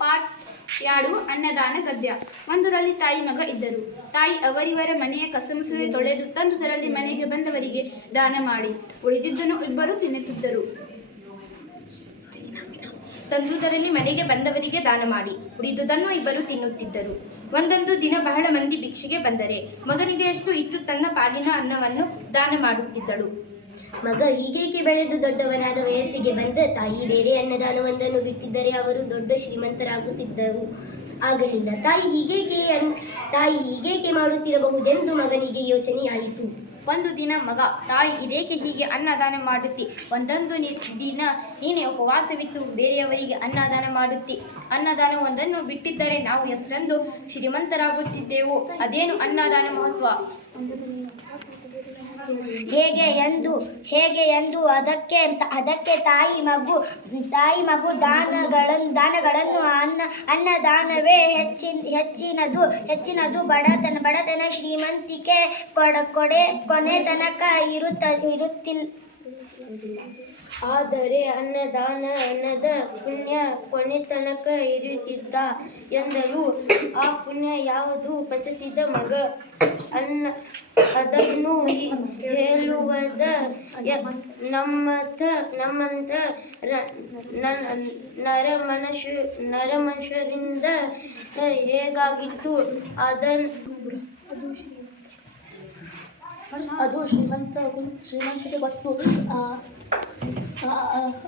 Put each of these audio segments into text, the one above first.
ಪಾಠ 2 ಅನ್ನದಾನ ಗದ್ಯ. ಒಂದರಲ್ಲಿ ತಾಯಿ ಮಗ ಇದ್ದರು. ತಾಯಿ ಅವರಿವರ ಮನೆಯ ಕಸಮುಸುರೆ ತೊಳೆದು ತಂದುದರಲ್ಲಿ ಮನೆಗೆ ಬಂದವರಿಗೆ ದಾನ ಮಾಡಿ ಉಳಿದಿದ್ದನ್ನು ಇಬ್ಬರು ತಿನ್ನುತ್ತಿದ್ದರು. ತಂದುದರಲ್ಲಿ ಮನೆಗೆ ಬಂದವರಿಗೆ ದಾನ ಮಾಡಿ ಉಳಿದುದನ್ನು ಇಬ್ಬರು ತಿನ್ನುತ್ತಿದ್ದರು. ಒಂದೊಂದು ದಿನ ಬಹಳ ಮಂದಿ ಭಿಕ್ಷೆಗೆ ಬಂದರೆ ಮಗನಿಗೆ ಎಷ್ಟು ಇಟ್ಟು ತನ್ನ ಪಾಲಿನ ಅನ್ನವನ್ನು ದಾನ ಮಾಡುತ್ತಿದ್ದಳು. ಮಗ ಹೀಗೇಕೆ ಬೆಳೆದು ದೊಡ್ಡವನಾದ ವಯಸ್ಸಿಗೆ ಬಂದ ತಾಯಿ ಬೇರೆ ಅನ್ನದಾನವೊಂದನ್ನು ಬಿಟ್ಟಿದ್ದರೆ ಅವರು ದೊಡ್ಡ ಶ್ರೀಮಂತರಾಗುತ್ತಿದ್ದರು ಆಗಲಿಲ್ಲ. ತಾಯಿ ಹೀಗೇಕೆ ಮಾಡುತ್ತಿರಬಹುದೆಂದು ಮಗನಿಗೆ ಯೋಚನೆಯಾಯಿತು. ಒಂದು ದಿನ ಮಗ, ತಾಯಿ ಇದೇಕೆ ಹೀಗೆ ಅನ್ನದಾನ ಮಾಡುತ್ತಿ? ಒಂದೊಂದು ದಿನ ನೀನೇ ಉಪವಾಸವಿತ್ತು ಬೇರೆಯವರಿಗೆ ಅನ್ನದಾನ ಮಾಡುತ್ತಿ. ಅನ್ನದಾನ ಒಂದನ್ನು ಬಿಟ್ಟಿದ್ದರೆ ನಾವು ಎಷ್ಟೊಂದು ಶ್ರೀಮಂತರಾಗುತ್ತಿದ್ದೆವು. ಅದೇನು ಅನ್ನದಾನ ಮಹತ್ವ? ಹೇಗೆ ಎಂದು ಅದಕ್ಕೆ ತಾಯಿ ಮಗು ದಾನಗಳನ್ನು ಅನ್ನದಾನವೇ ಹೆಚ್ಚಿನದು. ಬಡತನ ಶ್ರೀಮಂತಿಕೆ ಕೊನೆ ತನಕ ಇರುತ್ತಿಲ್ಲ. ಆದರೆ ಅನ್ನದ ಪುಣ್ಯ ಕೊನೆ ತನಕ ಇರುತ್ತಿದ್ದ ಎಂದರು. ಆ ಪುಣ್ಯ ಯಾವುದು? ಪಚಿಸಿದ ಮಗ. ಅದನ್ನು ಹೇಳುವುದ ನಮ್ಮಂಥ ನರಮನುಷ್ಯರಿಂದ ಹೇಗಾಗಿತ್ತು? ಅದು ಶ್ರೀಮಂತಿಗೆ ಗೊತ್ತು.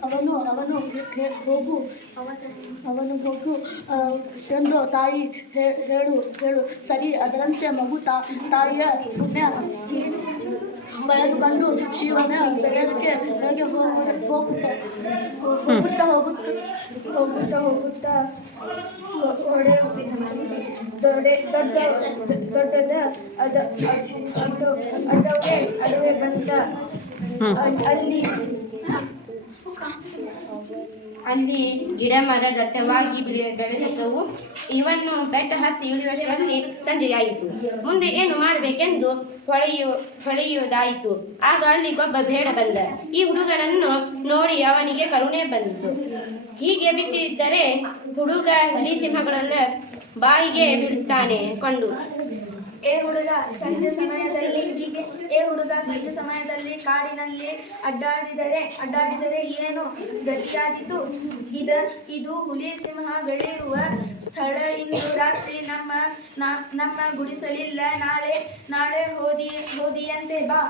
ಅವನು ಹೋಗು ಎಂದು ತಾಯಿ ಹೇಳು. ಸರಿ, ಅದರಂತೆ ಮಗು ತಾಯಿಯ ಪುಣ್ಯ ಬೆಳೆದುಕೊಂಡು ಶಿವನ ಬೆಳೆದಕ್ಕೆ ಹೋಗುತ್ತಾ ದೊಡ್ಡದ ಅಡವೆ ಬಂದ. ಅಲ್ಲಿ ಗಿಡ ಮರ ದಟ್ಟವಾಗಿ ಬೆಳೆದಿದ್ದವು. ಇವನ್ನು ಬೆಟ್ಟ ಹತ್ತಿ ಇಳಿಯುವಷ್ಟರಲ್ಲಿ ಸಂಜೆಯಾಯಿತು. ಮುಂದೆ ಏನು ಮಾಡಬೇಕೆಂದು ಹೊಳೆಯುವುದಾಯಿತು. ಆಗ ಅಲ್ಲಿಗೊಬ್ಬ ಬೇಡ ಬಂದ. ಈ ಹುಡುಗನನ್ನು ನೋಡಿ ಅವನಿಗೆ ಕರುಣೆ ಬಂತು. ಹೀಗೆ ಬಿಟ್ಟಿದ್ದರೆ ಹುಡುಗ ಹುಲಿ ಸಿಂಹಗಳೆಲ್ಲ ಬಾಯಿಗೆ ಬಿಡುತ್ತಾನೆ ಕೊಂಡು. ಏ ಹುಡುಗ ಸಂಜೆ ಸಮಯದಲ್ಲಿ ಕಾಡಿನಲ್ಲಿ ಅಡ್ಡಾಡಿದರೆ ಏನು ಗತಿಯಾದೀತು? ಇದು ಹುಲಿ ಸಿಂಹಗಳಿರುವ ಸ್ಥಳ. ಇಂದು ರಾತ್ರಿ ನಮ್ಮ ಗುಡಿಸಲಿಲ್ಲ, ನಾಳೆ ಹೋದಿಯಂತೆ ಬಾ.